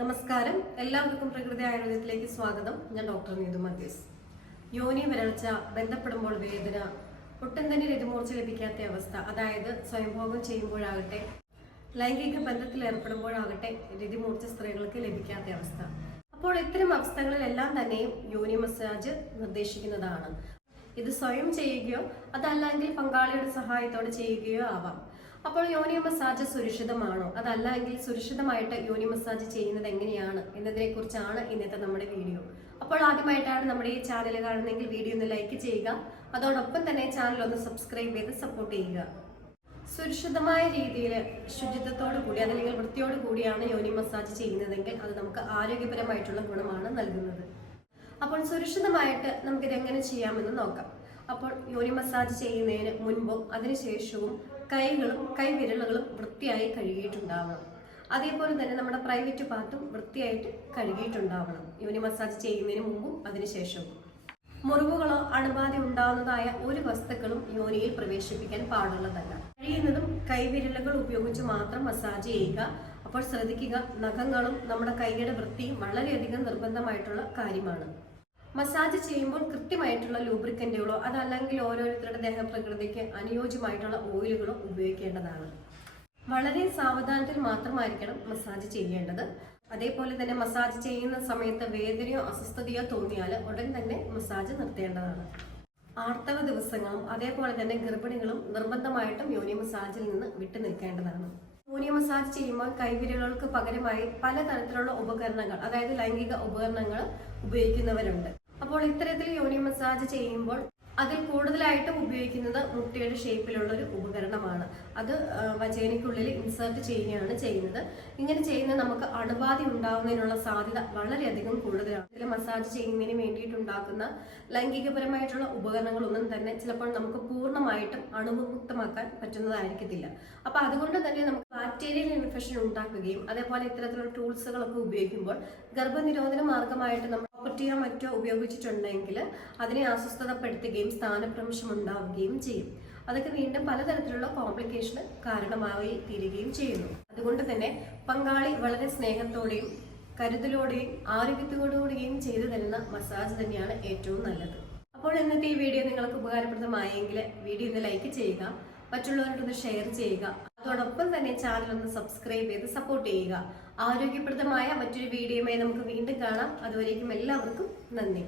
നമസ്കാരം. എല്ലാവർക്കും പ്രകൃതി ആയുർവേദത്തിലേക്ക് സ്വാഗതം. ഞാൻ ഡോക്ടർ നീതു മധ്യസ് യോനി വരൾച്ച ബന്ധപ്പെടുമ്പോൾ വേദന ഒട്ടും തന്നെ രതിമൂർച്ച ലഭിക്കാത്ത അവസ്ഥ അതായത് സ്വയംഭോഗം ചെയ്യുമ്പോഴാകട്ടെ ലൈംഗിക ബന്ധത്തിൽ ഏർപ്പെടുമ്പോഴാകട്ടെ രതിമൂർച്ച സ്ത്രീകൾക്ക് ലഭിക്കാത്ത അവസ്ഥ. അപ്പോൾ ഇത്തരം അവസ്ഥകളിലെല്ലാം തന്നെയും യോനി മസാജ് നിർദ്ദേശിക്കുന്നതാണ്. ഇത് സ്വയം ചെയ്യുകയോ അതല്ലെങ്കിൽ പങ്കാളിയുടെ സഹായത്തോടെ ചെയ്യുകയോ ആവാം. അപ്പോൾ യോനി മസാജ് സുരക്ഷിതമാണോ? അതല്ല എങ്കിൽ സുരക്ഷിതമായിട്ട് യോനി മസാജ് ചെയ്യുന്നത് എങ്ങനെയാണ് എന്നതിനെ കുറിച്ചാണ് ഇന്നത്തെ നമ്മുടെ വീഡിയോ. അപ്പോൾ ആദ്യമായിട്ടാണ് നമ്മുടെ ഈ ചാനൽ കാണുന്നതെങ്കിൽ വീഡിയോ ഒന്ന് ലൈക്ക് ചെയ്യുക. അതോടൊപ്പം തന്നെ ചാനൽ ഒന്ന് സബ്സ്ക്രൈബ് ചെയ്ത് സപ്പോർട്ട് ചെയ്യുക. സുരക്ഷിതമായ രീതിയിൽ ശുചിത്വത്തോടു കൂടി അതല്ലെങ്കിൽ വൃത്തിയോടു കൂടിയാണ് യോനി മസാജ് ചെയ്യുന്നതെങ്കിൽ അത് നമുക്ക് ആരോഗ്യപരമായിട്ടുള്ള ഗുണമാണ് നൽകുന്നത്. അപ്പോൾ സുരക്ഷിതമായിട്ട് നമുക്കിത് എങ്ങനെ ചെയ്യാമെന്ന് നോക്കാം. അപ്പോൾ യോനി മസാജ് ചെയ്യുന്നതിന് മുൻപും അതിനുശേഷവും കൈകളും കൈവിരലുകളും വൃത്തിയായി കഴുകിയിട്ടുണ്ടാവണം. അതേപോലെ തന്നെ നമ്മുടെ പ്രൈവറ്റ് പാർട്ടും വൃത്തിയായിട്ട് കഴുകിയിട്ടുണ്ടാവണം. യോനി മസാജ് ചെയ്യുന്നതിന് മുമ്പും അതിനുശേഷവും. മുറിവുകളോ അണുബാധ ഉണ്ടാവുന്നതായ ഒരു വസ്തുക്കളും യോനിയിൽ പ്രവേശിപ്പിക്കാൻ പാടുള്ളതല്ല. കഴിയുന്നതും കൈവിരലുകൾ ഉപയോഗിച്ച് മാത്രം മസാജ് ചെയ്യുക. അപ്പോൾ ശ്രദ്ധിക്കുക നഖങ്ങളും നമ്മുടെ കൈയുടെ വൃത്തിയും വളരെയധികം നിർബന്ധമായിട്ടുള്ള കാര്യമാണ്. മസാജ് ചെയ്യുമ്പോൾ കൃത്യമായിട്ടുള്ള ലൂബ്രിക്കന്റുകളോ അതല്ലെങ്കിൽ ഓരോരുത്തരുടെ ദേഹപ്രകൃതിക്ക് അനുയോജ്യമായിട്ടുള്ള ഓയിലുകളോ ഉപയോഗിക്കേണ്ടതാണ്. വളരെ സാവധാനത്തിൽ മാത്രമായിരിക്കണം മസാജ് ചെയ്യേണ്ടത്. അതേപോലെ തന്നെ മസാജ് ചെയ്യുന്ന സമയത്ത് വേദനയോ അസ്വസ്ഥതയോ തോന്നിയാൽ ഉടൻ തന്നെ മസാജ് നിർത്തേണ്ടതാണ്. ആർത്തവ ദിവസങ്ങളും അതേപോലെ തന്നെ ഗർഭിണികളും നിർബന്ധമായിട്ടും യോനി മസാജിൽ നിന്ന് വിട്ടു നിൽക്കേണ്ടതാണ്. യോനി മസാജ് ചെയ്യുമ്പോൾ കൈവിരലുകൾക്ക് പകരമായി പലതരത്തിലുള്ള ഉപകരണങ്ങൾ അതായത് ലൈംഗിക ഉപകരണങ്ങൾ ഉപയോഗിക്കുന്നവരുണ്ട്. അപ്പോൾ ഇത്തരത്തിൽ യോനി മസാജ് ചെയ്യുമ്പോൾ അതിൽ കൂടുതലായിട്ടും ഉപയോഗിക്കുന്നത് മുട്ടയുടെ ഷേപ്പിലുള്ള ഒരു ഉപകരണമാണ്. അത് വചേനയ്ക്കുള്ളിൽ ഇൻസേർട്ട് ചെയ്യുകയാണ് ചെയ്യുന്നത്. ഇങ്ങനെ ചെയ്യുന്ന നമുക്ക് അണുബാധ ഉണ്ടാകുന്നതിനുള്ള സാധ്യത വളരെയധികം കൂടുതലാണ്. ഇതിൽ മസാജ് ചെയ്യുന്നതിന് വേണ്ടിയിട്ടുണ്ടാക്കുന്ന ലൈംഗികപരമായിട്ടുള്ള ഉപകരണങ്ങളൊന്നും തന്നെ ചിലപ്പോൾ നമുക്ക് പൂർണമായിട്ടും അണുമുക്തമാക്കാൻ പറ്റുന്നതായിരിക്കത്തില്ല. അപ്പൊ അതുകൊണ്ട് തന്നെ നമുക്ക് ബാക്ടീരിയൽ ഇൻഫെക്ഷൻ ഉണ്ടാക്കുകയും അതേപോലെ ഇത്തരത്തിലുള്ള ടൂൾസുകളൊക്കെ ഉപയോഗിക്കുമ്പോൾ ഗർഭനിരോധന മാർഗമായിട്ട് നമ്മൾ പ്രോപ്പർട്ടിയോ മറ്റോ ഉപയോഗിച്ചിട്ടുണ്ടെങ്കിൽ അതിനെ അസ്വസ്ഥതപ്പെടുത്തുകയും സ്ഥാനഭ്രംശം ഉണ്ടാവുകയും ചെയ്യും. അതൊക്കെ വീണ്ടും പലതരത്തിലുള്ള കോംപ്ലിക്കേഷന് കാരണമായി തീരുകയും ചെയ്യുന്നു. അതുകൊണ്ട് തന്നെ പങ്കാളി വളരെ സ്നേഹത്തോടെയും കരുതലോടെയും ആരോഗ്യത്തോടുകൂടിയും ചെയ്തു തരുന്ന മസാജ് തന്നെയാണ് ഏറ്റവും നല്ലത്. അപ്പോൾ ഇന്നത്തെ ഈ വീഡിയോ നിങ്ങൾക്ക് ഉപകാരപ്രദമായെങ്കിൽ വീഡിയോ ഒന്ന് ലൈക്ക് ചെയ്യുക മറ്റുള്ളവരോടൊന്ന് ഷെയർ ചെയ്യുക അതോടൊപ്പം തന്നെ ചാനൽ ഒന്ന് സബ്സ്ക്രൈബ് ചെയ്ത് സപ്പോർട്ട് ചെയ്യുക. ആരോഗ്യപ്രദമായ മറ്റൊരു വീഡിയോയുമായി നമുക്ക് വീണ്ടും കാണാം. അതുവരേക്കും എല്ലാവർക്കും നന്ദി.